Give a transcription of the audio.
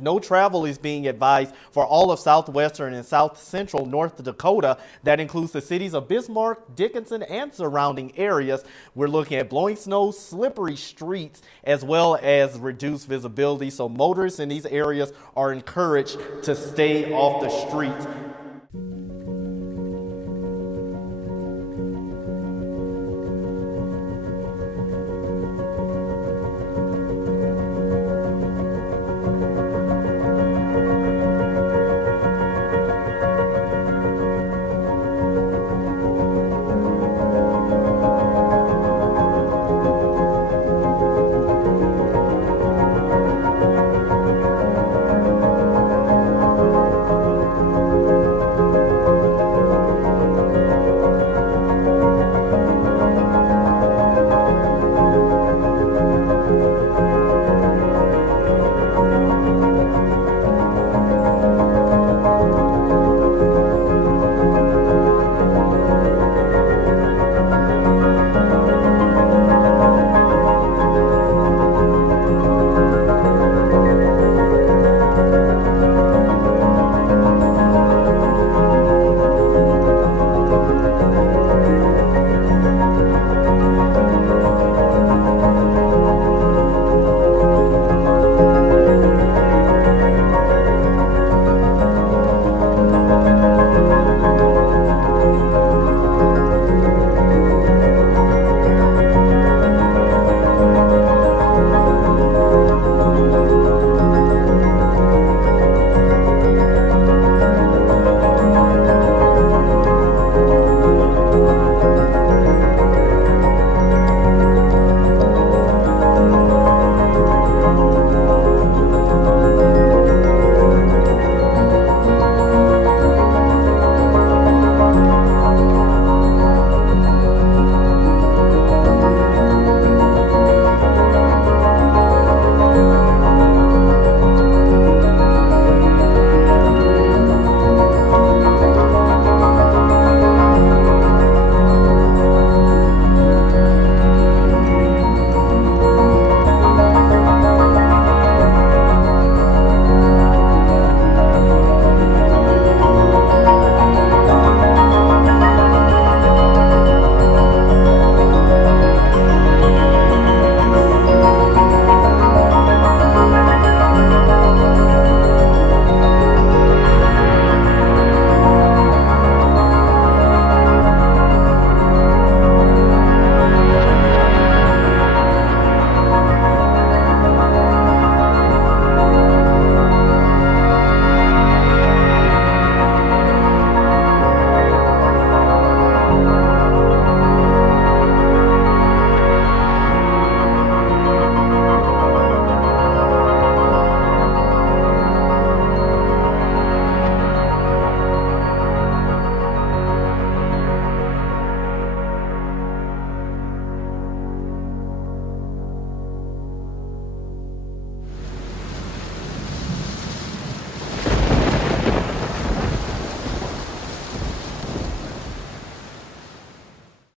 No travel is being advised for all of southwestern and south central North Dakota. That includes the cities of Bismarck, Dickinson, and surrounding areas. We're looking at blowing snow, slippery streets, as well as reduced visibility. So motorists in these areas are encouraged to stay off the streets